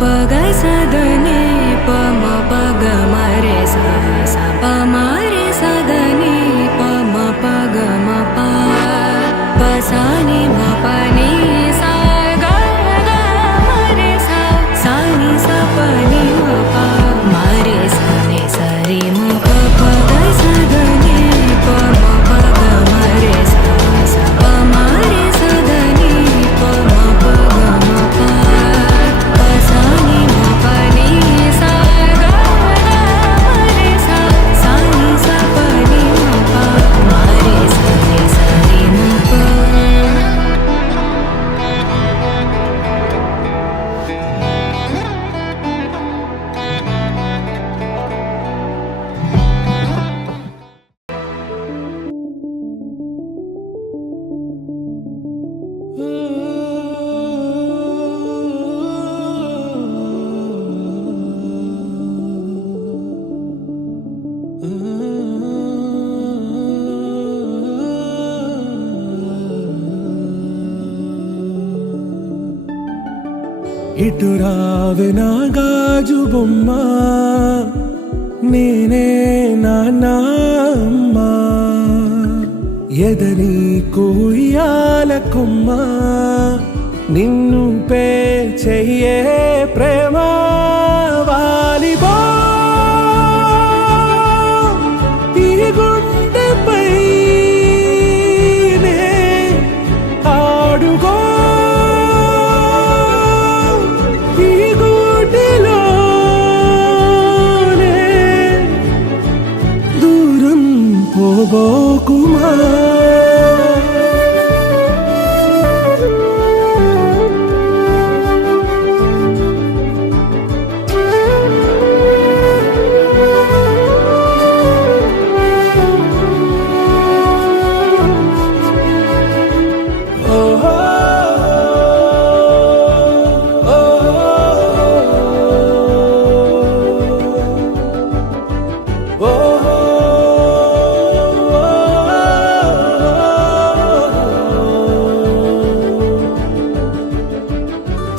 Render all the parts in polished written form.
प ग स द नि प म प ग म रे सा सा प म रे स द नि प म प ग म प प सा नि म प नि सा ग ग म रे सा सा नि सा प नि म प म रे सा नि सा रि म प प ग स द नि प म प ग म रे सा सा प म रे स द नि प म प ग म प प सा नि म प नि सा ग ग म रे सा सा नि सा प नि म प म रे सा नि सा रि म प ఇటు రావే నా గాజు బొమ్మ నేనే నాన్నమ్మ ఎదని కుయ్యాల కొమ్మ నిన్ను పే చెయ్యే ప్రేమ వాలిబా ఈ గుండెపై నే ఆడుగో పోబోకుమా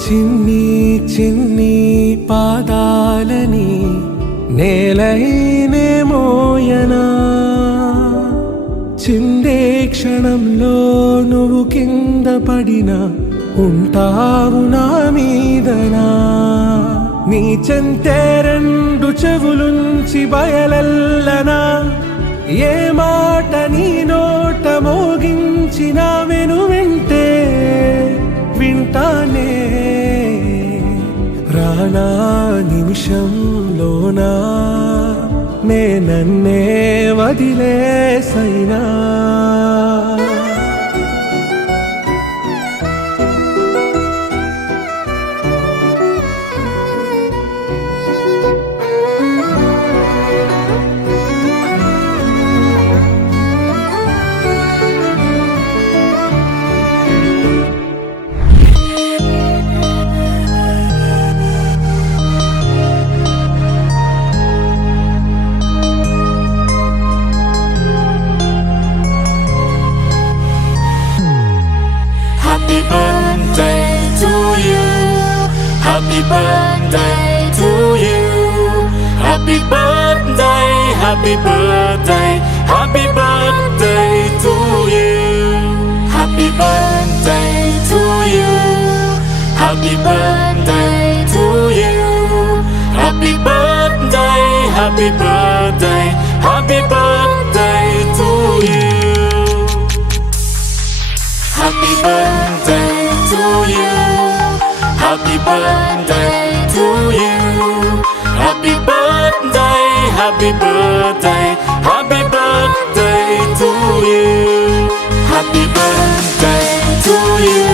చిన్ని చిన్ని పాదాలని నేలైనే మోయనా చిందే క్షణంలో నువ్వు కింద పడినా ఉంటావు నా మీదనా నీ చెంతే రెండు చెవులుంచి బయలెల్లనా ఏ మాట నీ నోట మోగించిన వెను వింటే వింటానే రానా నిమిషంలోనా నే నన్నే వదిలేసైనా Happy birthday to you. Happy birthday to you. Happy birthday, happy birthday, happy birthday to you. Happy birthday to you. Happy birthday to you. Happy birthday, happy birthday, happy birthday to you. Happy birthday to you. Happy birthday to you. Happy birthday, happy birthday, happy birthday to you. Happy birthday to you.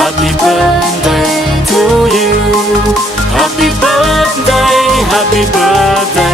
Happy birthday to you. Happy birthday, happy birthday.